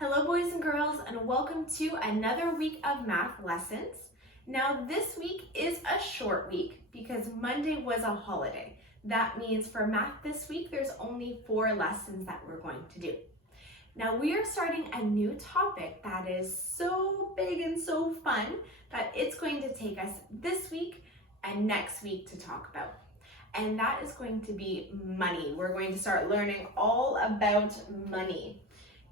Hello boys and girls, and welcome to another week of math lessons. Now this week is a short week because Monday was a holiday. That means for math this week there's only 4 lessons that we're going to do. Now we are starting a new topic that is so big and so fun that it's going to take us this week and next week to talk about. And that is going to be money. We're going to start learning all about money.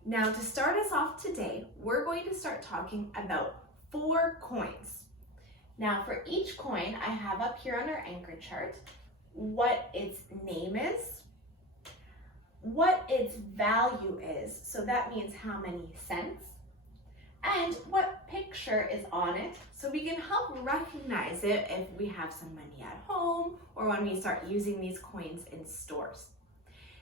Now, to start us off today, we're going to start talking about 4 coins. Now, for each coin, I have up here on our anchor chart what its name is, what its value is, so that means how many cents, and what picture is on it, so we can help recognize it if we have some money at home or when we start using these coins in stores.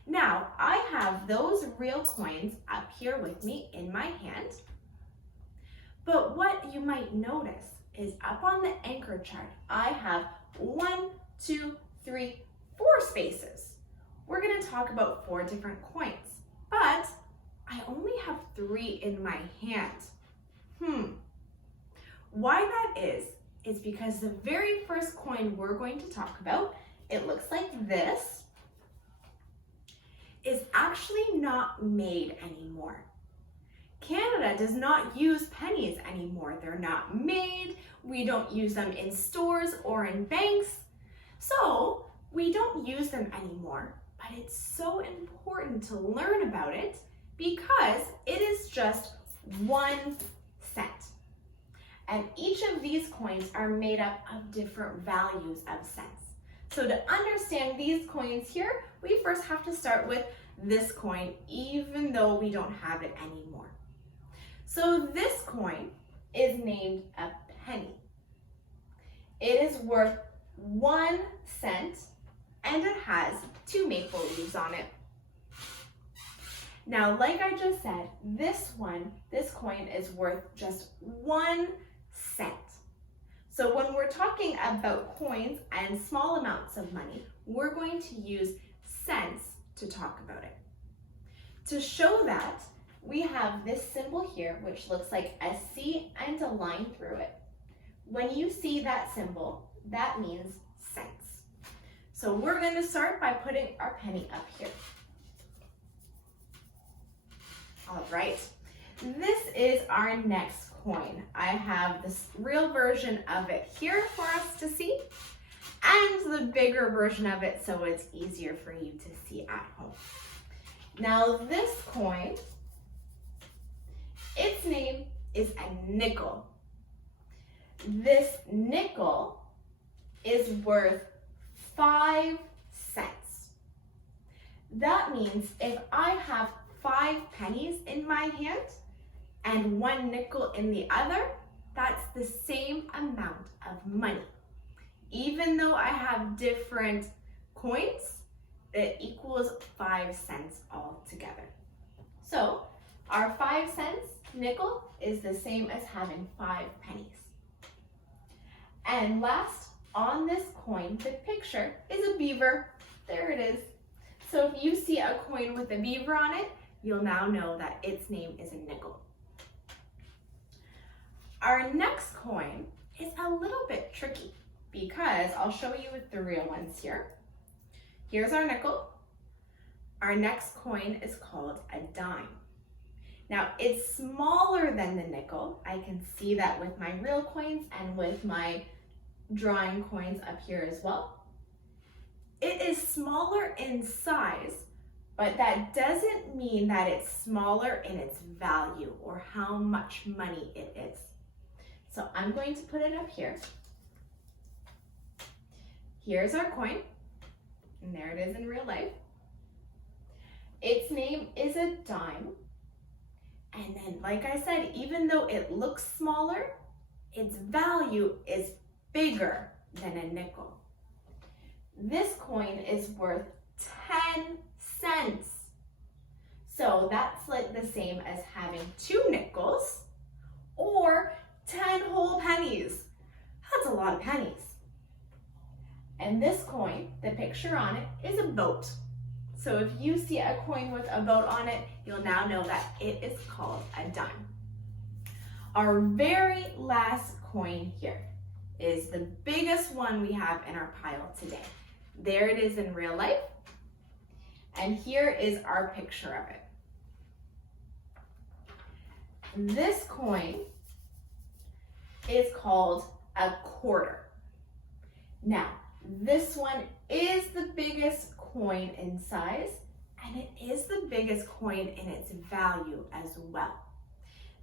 Now, I have those real coins up here with me in my hand, but what you might notice is up on the anchor chart, I have 1, 2, 3, 4 spaces. We're going to talk about 4 different coins, but I only have 3 in my hand. Why that is because the very first coin we're going to talk about, it looks like this, is actually not made anymore. Canada does not use pennies anymore. They're not made. We don't use them in stores or in banks. So we don't use them anymore, but it's so important to learn about it because it is just 1 cent. And each of these coins are made up of different values of cents. So to understand these coins here, we first have to start with this coin, even though we don't have it anymore. So this coin is named a penny. It is worth 1 cent and it has 2 maple leaves on it. Now, like I just said, this coin is worth just 1 cent. So when we're talking about coins and small amounts of money, we're going to use cents to talk about it. To show that, we have this symbol here, which looks like a C and a line through it. When you see that symbol, that means cents. So we're going to start by putting our penny up here. All right, this is our next coin. I have this real version of it here for us to see, and the bigger version of it so it's easier for you to see at home. Now this coin, its name is a nickel. This nickel is worth 5 cents. That means if I have 5 pennies in my hand and 1 nickel in the other, that's the same amount of money. Even though I have different coins, it equals 5 cents altogether. So our 5 cents nickel is the same as having 5 pennies. And last, on this coin, the picture is a beaver. There it is. So if you see a coin with a beaver on it, you'll now know that its name is a nickel. Our next coin is a little bit tricky because I'll show you with the real ones here. Here's our nickel. Our next coin is called a dime. Now it's smaller than the nickel. I can see that with my real coins and with my drawing coins up here as well. It is smaller in size, but that doesn't mean that it's smaller in its value or how much money it is. So I'm going to put it up here. Here's our coin, and there it is in real life. Its name is a dime. And then, like I said, even though it looks smaller, its value is bigger than a nickel. This coin is worth 10 cents. So that's like the same as having 2 nickels or 10 whole pennies. That's a lot of pennies. And this coin, the picture on it is a boat. So if you see a coin with a boat on it, you'll now know that it is called a dime. Our very last coin here is the biggest one we have in our pile today. There it is in real life. And here is our picture of it. This coin is called a quarter. Now, this one is the biggest coin in size, and it is the biggest coin in its value as well.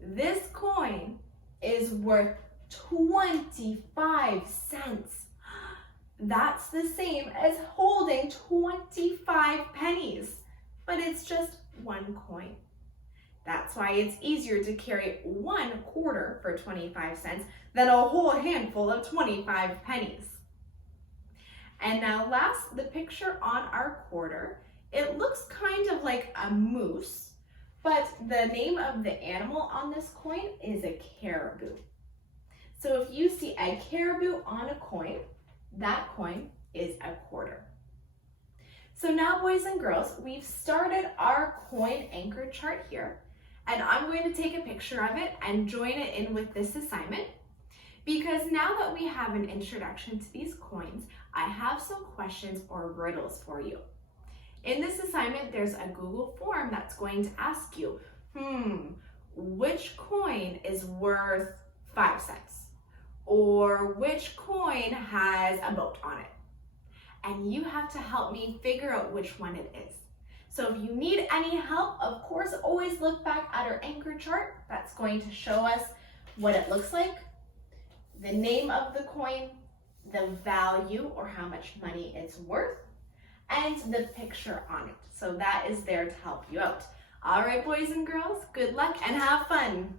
This coin is worth 25 cents. That's the same as holding 25 pennies, but it's just one coin. That's why it's easier to carry one quarter for 25 cents than a whole handful of 25 pennies. And now last, the picture on our quarter, it looks kind of like a moose, but the name of the animal on this coin is a caribou. So if you see a caribou on a coin, that coin is a quarter. So now, boys and girls, we've started our coin anchor chart here, and I'm going to take a picture of it and join it in with this assignment, because now that we have an introduction to these coins, I have some questions or riddles for you. In this assignment, there's a Google form that's going to ask you, which coin is worth 5 cents? Or which coin has a boat on it? And you have to help me figure out which one it is. So if you need any help, of course, always look back at our anchor chart. That's going to show us what it looks like, the name of the coin, the value or how much money it's worth, and the picture on it. So that is there to help you out. All right, boys and girls, good luck and have fun.